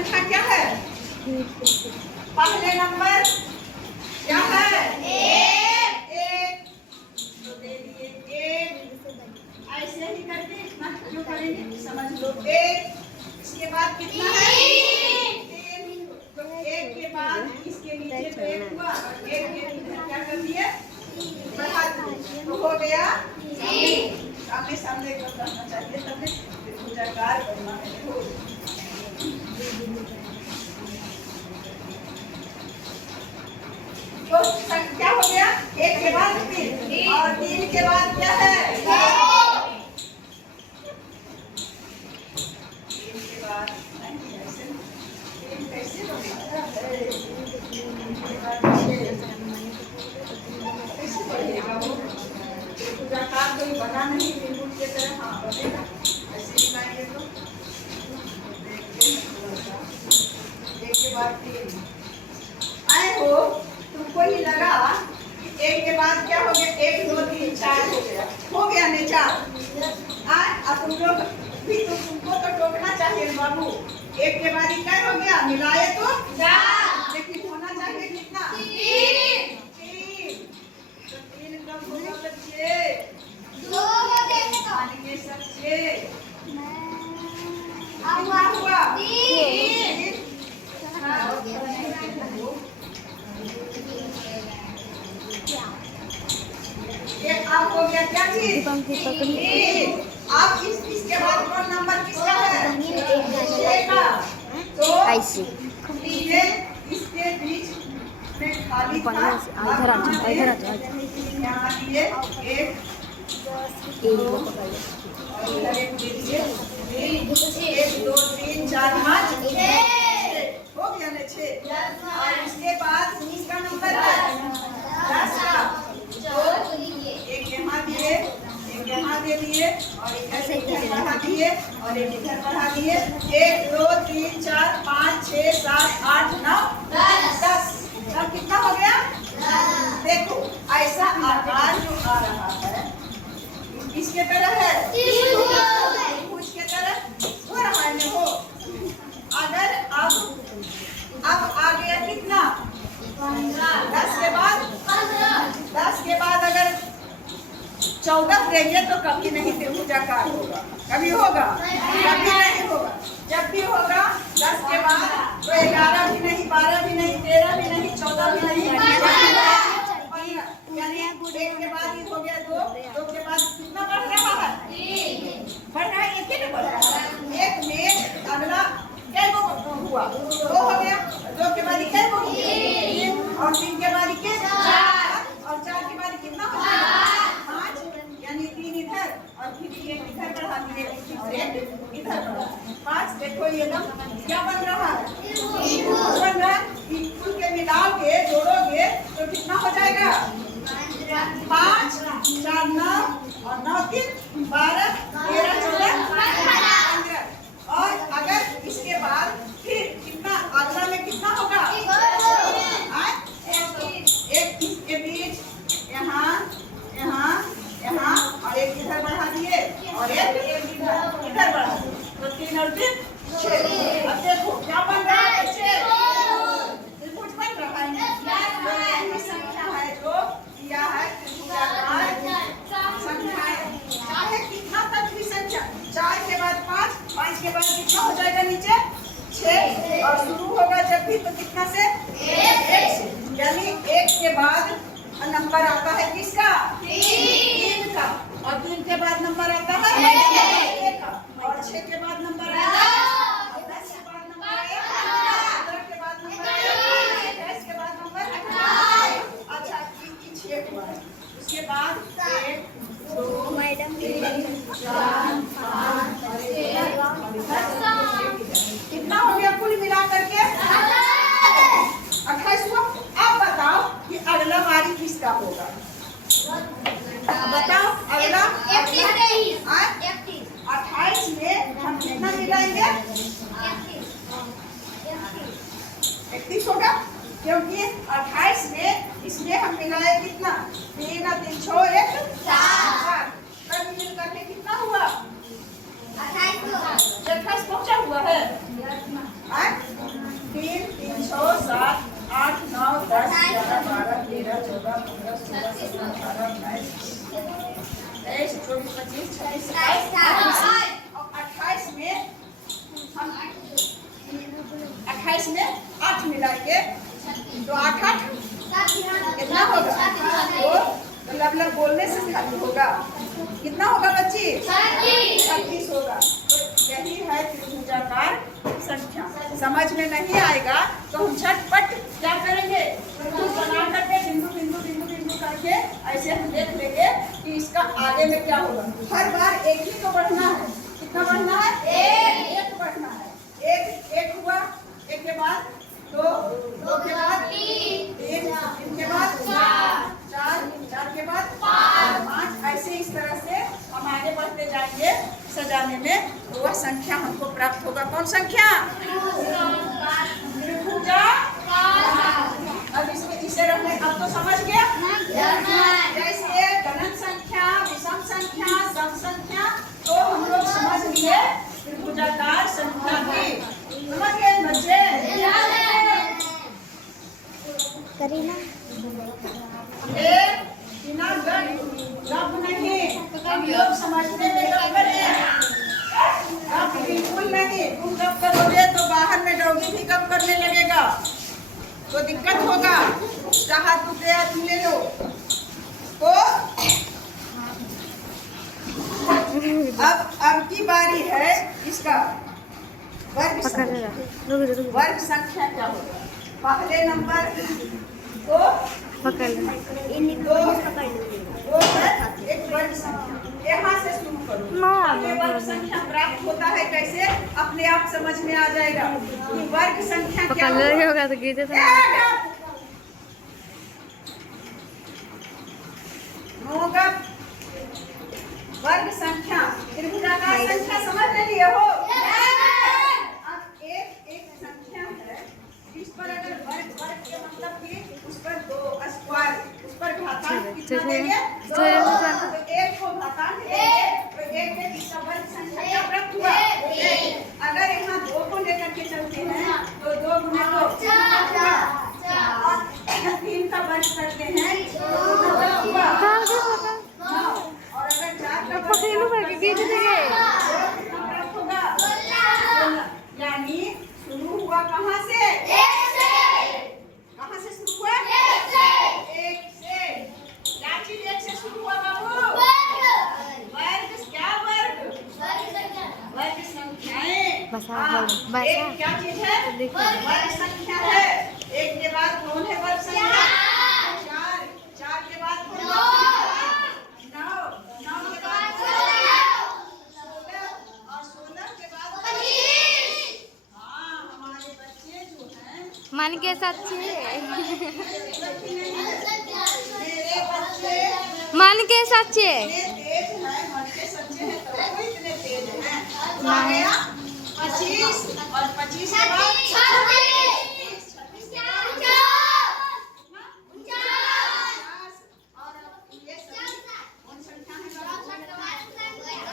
संख्या क्या है? पहले नंबर क्या है? एक। तो दे दिए एक। ऐसे ही करके इतना क्यों करेंगे समझ लो। एक, इसके बाद कितना है? तीन। तो एक के बाद इसके नीचे तो एक हुआ और एक के नीचे क्या कर दिए? बढ़ा दिए। तो हो गया आमने सामने करना चाहिए सबने पूजाकार करना है। तो क्या हो गया? एक के बाद तीन और तीन के बाद क्या है? तीन के बाद तीन कैसे बनाया है? कैसे बढ़ेगा वो? पूजाकार कोई बना नहीं बिल्कुल के तरह। हाँ बनेगा ऐसे बनाएंगे तो एक के बाद तीन आए हो। तुमको ही लगा कि एक के बाद क्या हो गया? एक दो तीन चार हो गया नहीं चार आए। अब तुम लोग भी तो तुमको तो टोकना चाहिए बाबू। एक के बाद क्या हो गया? मिलाए तो चार, लेकिन होना चाहिए कितना? तीन। तीन तो तीन कब होगा बच्चे? दो मानेंगे सबसे हुआ तीन। एक आप हो गया क्या चीज? आप इसके बाद कौन नंबर किसका है? छह का। तो ऐसे ये इसके बीच में खाली था। यहाँ दिए एक एक दो तीन चार पाँच हो गया ना छह। और इसके बाद इसका नंबर है 10 का। तो एक यहाँ दिए एक यहाँ दे दिए और इधर बढ़ा दिए और एक इधर बढ़ा दिए। 1 2 3 4 5 6 7 8 9 10। अब कितना हो गया? देखो ऐसा आकार जो आ रहा है किसके तरह है? त्रिभुज के तरह हो रहा है ना। हो अगर अब आ गया कितना? 10 के बाद 10 के बाद अगर 14 देंगे तो कभी नहीं त्रिभुजाकार होगा। कभी होगा? कभी नहीं होगा। जब भी होगा 10 के बाद तो 11 भी नहीं, 12 भी नहीं, 13 भी नहीं, 14 भी नहीं, 15। यानी एक के बाद ही हो गया दो के बाद कितना बढ़ रहा है? बढ़ रहा है। एक ही बढ़ रहा है। एक में अगला क्या हुआ? दो हो गया। दो के बाद क्या हुआ? तीन। और तीन के बाद क्या? चार। और चार के बाद कितना हो जाएगा? 5। यानी तीन इधर और फिर एक इधर बढ़ा दिए और एक इधर बढ़ा। 5। देखो ये एकदम क्या बन रहा है? बन रहा है। कुल के मिलाओगे जोड़ोगे तो कितना हो जाएगा? 5 4 9 और 9 3 12 13 14 15। और अगर इसके बाद फिर कितना अगला में कितना होगा? एक इसके बीच यहाँ यहाँ यहाँ और एक इधर बढ़ा दिए और एक इधर बढ़ा दिए तो 3 और 3 6। अब देखो क्या बन रहा है? 6 त्रिभुज बन रहा है। यही संख्या है जो किया है त्रिभुजाकार संख्याएं। चाहे कितना तक भी संख्या 4 के बाद 5 5 के बाद कितना हो जाएगा नीचे? 6 और शुरू होगा जब भी तो कितना से? 1 से। यानी 1 के बाद नंबर आता है किसका? 3 का। और 3 के बाद नंबर आता है 1 का। और 6 के बाद नंबर आता है 10 के बाद नंबर आया 15 के बाद नंबर आया 22 के बाद नंबर अच्छा 6 हुआ है। उसके बाद 1 2 मैडम 3 4 5 कितना हो गया कुल मिला करके? 28 हुआ। अब बताओ कि अगला बारी किसका होगा? बताओ अगला 28 में हम कितना मिलाएंगे? 31 होगा क्योंकि 28 में इसमें हम मिलाए कितना? 3 और 3 6 1 4। तब मिल करके कितना हुआ? 28 पहुंचा हुआ है। 25, 26, 27, 28 में हम 28 में 8 मिलाएंगे तो 8 8 कितना होगा? तो लब बोलने से खाली होगा। कितना होगा बच्ची? 36 होगा। तो यही है त्रिभुजाकार संख्या। समझ में नहीं आएगा तो हम झटपट क्या करेंगे? बना करके बिंदु बिंदु बिंदु बिंदु करके ऐसे हम देख लेंगे कि इसका आगे में क्या होगा। हर बार एक ही तो बढ़ना है। कितना बढ़ना है? एक बढ़ना है। एक हुआ, एक के बाद दो, दो के बाद तीन, तीन के बाद चार, चार के बाद पाँच, ऐसे इस तरह से हम आगे बढ़ते जाएंगे सजाने में। तो वह संख्या हमको प्राप्त होगा। कौन संख्या? अब इसे रखने, अब तो समझ गया। जैसे गणन संख्या, विषम संख्या, सम संख्या, तो हम लोग समझ लिए त्रिभुजाकार संख्या की। समझ गए बच्चे? करीना बिना गप नहीं, हम लोग समझने में गप करें। गप बिल्कुल नहीं। तुम गप करोगे तो बाहर में डॉगी भी गप करने लगेगा तो दिक्कत होगा। उसका हाथ रुपया तुम ले लो। तो अब की बारी है इसका वर्ग संख्या क्या होगा? पहले नंबर दो एक वर्ग संख्या, यहाँ से शुरू करो। पहले वर्ग संख्या प्राप्त होता है कैसे? अपने आप समझ में आ जाएगा कि वर्ग संख्या क्या होगा। वर्ग संख्या त्रिभुजाकार संख्या समझ लिए हो? अब एक संख्या है इस पर अगर वर्ग के मतलब कि उस पर दो स्क्वायर, उस पर घातांक कितना देंगे? तो एक को घातांक देंगे तो एक में किसका वर्ग संख्या क्या प्राप्त हुआ? अगर यहाँ दो को लेकर के चलते हैं तो 2 गुना 2 और 3 का वर्ग करते हैं तो हुआ 9। और अगर 4 का वर्ग होगा यानी शुरू हुआ कहाँ से? कहाँ से शुरू हुआ? एक से। क्या चीज एक से शुरू हुआ बाबू? वर्ग। क्या वर्ग? वर्ग संख्याएं। एक क्या चीज है? वर्ग संख्या है। एक के बाद कौन है वर्ग संख्या? 4, 4 के बाद कौन है? 9, 9 के बाद 16 और 16 के बाद 25। हाँ, हमारे बच्चे जो हैं मन के सच्चे, मेरे बच्चे मन के सच्चे तेज है। मन के सच्चे हैं तो वो इतने तेज हैं। 25 और 25 के बाद